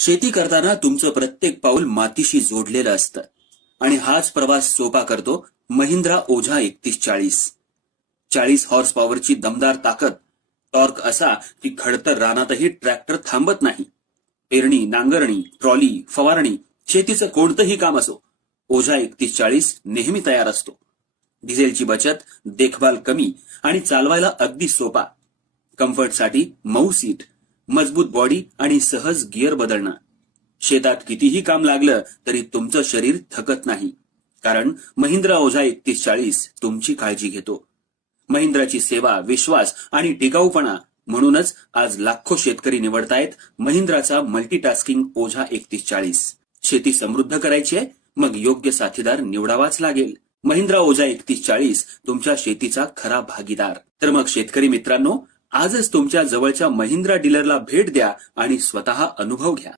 शेती करताना तुमचं प्रत्येक पाऊल मातीशी जोडलेलं असतं आणि हाच प्रवास सोपा करतो महिंद्रा ओझा 3140. 40 हॉर्स पॉवरची दमदार ताकद, टॉर्क असा की खडतर रानातही ट्रॅक्टर थांबत नाही. पेरणी, नांगरणी, ट्रॉली, फवारणी, शेतीचं कोणतंही काम असो, ओझा 3140 नेहमी तयार असतो. डिझेलची बचत, देखभाल कमी आणि चालवायला अगदी सोपा. कम्फर्टसाठी मऊ सीट, मजबूत बॉडी आणि सहज गिअर बदलणं. शेतात कितीही काम लागलं तरी तुमचं शरीर थकत नाही, कारण महिंद्रा ओझा 3140 तुमची काळजी घेतो. महिंद्राची सेवा, विश्वास आणि टिकाऊपणा म्हणूनच आज लाखो शेतकरी निवडतायत महिंद्राचा मल्टीटास्किंग ओझा 3140. शेती समृद्ध करायची आहे, मग योग्य साथीदार निवडावाच लागेल. महिंद्रा ओझा 3140 तुमच्या शेतीचा खरा भागीदार. तर मग शेतकरी मित्रांनो, आजच तुमच्या जवळच्या महिंद्रा डीलरला भेट द्या आणि स्वतः अनुभव घ्या.